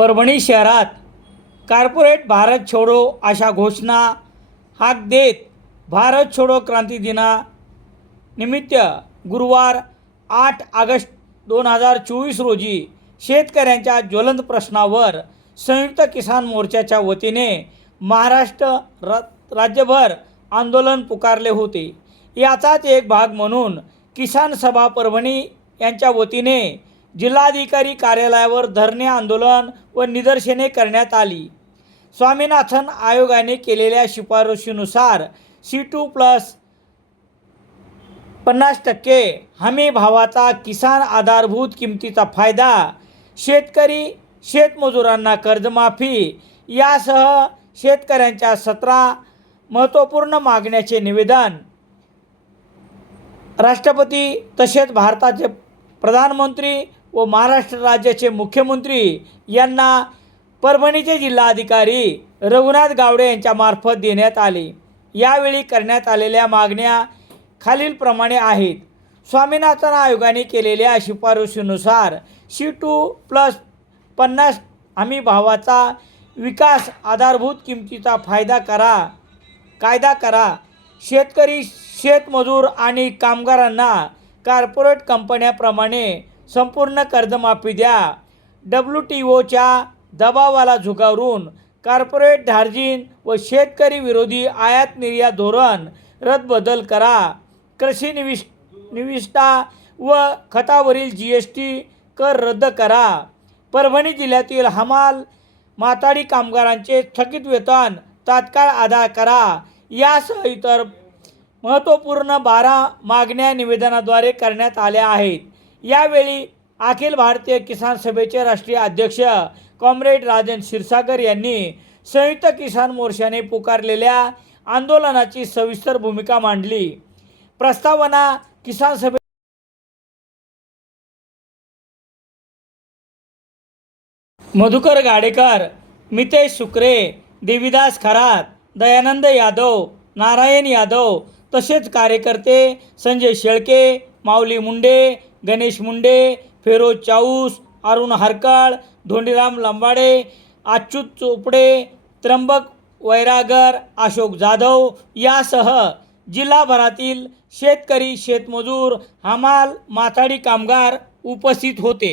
परभणी शहरात कार्पोरेट भारत छोडो अशा घोषणा हाक देत भारत छोडो क्रांती दिना निमित्त गुरुवार आठ ऑगस्ट दोन हजार चोवीस रोजी शेतकऱ्यांच्या ज्वलंत प्रश्नावर संयुक्त किसान मोर्चाच्या वतीने महाराष्ट्र र राज्यभर आंदोलन पुकारले होते. याचाच एक भाग म्हणून किसान सभा परभणी यांच्या वतीने जिल्हाधिकारी कार्यालयावर धरणे आंदोलन व निदर्शने करण्यात आली. स्वामीनाथन आयोगाने केलेल्या शिफारशीनुसार सी टू प्लस पन्नास टक्के हमी भावाचा किसान आधारभूत किमतीचा फायदा शेतकरी शेतमजुरांना कर्जमाफी यासह शेतकऱ्यांच्या सतरा महत्त्वपूर्ण मागण्याचे निवेदन. राष्ट्रपती तसेच भारताचे प्रधानमंत्री व महाराष्ट्र राज्याचे मुख्यमंत्री यांना परभणीचे जिल्हाधिकारी रघुनाथ गावडे यांच्यामार्फत देण्यात आले. यावेळी करण्यात आलेल्या मागण्या खालीलप्रमाणे आहेत. स्वामीनाथन आयोगाने केलेल्या शिफारशीनुसार सी टू प्लस पन्नास हमी भावाचा विकास आधारभूत किमतीचा फायदा करा कायदा करा. शेतकरी शेतमजूर आणि कामगारांना कार्पोरेट कंपन्याप्रमाणे संपूर्ण कर्जमाफी द्या. डब्ल्यू टी ओच्या दबावाला झुगारून कार्पोरेट धार्जिन व शेतकरी विरोधी आयात निर्यात धोरण रद्दबदल करा. कृषी निविष निविष्ठा व खतावरील जी एस टी कर रद्द करा. परभणी जिल्ह्यातील हमाल माताडी कामगारांचे थकीत वेतन तात्काळ अदा करा. यासह इतर महत्त्वपूर्ण बारा मागण्या निवेदनाद्वारे करण्यात आल्या आहेत. यावेळी अखिल भारतीय किसान सभेचे राष्ट्रीय अध्यक्ष कॉम्रेड राजन क्षीरसागर यांनी संयुक्त किसान मोर्चाने पुकारलेल्या आंदोलनाची सविस्तर भूमिका मांडली. प्रस्तावना किसान सभे मधुकर गाडेकर मितेश सुकरे देविदास खरात दयानंद यादव नारायण यादव तसेच कार्यकर्ते संजय शेळके माऊली मुंडे गणेश मुंडे फेरोज चाऊस अरुण हरकाळ धोंडीराम लंबाडे अच्युत चोपडे त्र्यंबक वैरागर अशोक जाधव यासह जिल्हाभरातील शेतकरी शेतमजूर हमाल माथाडी कामगार उपस्थित होते.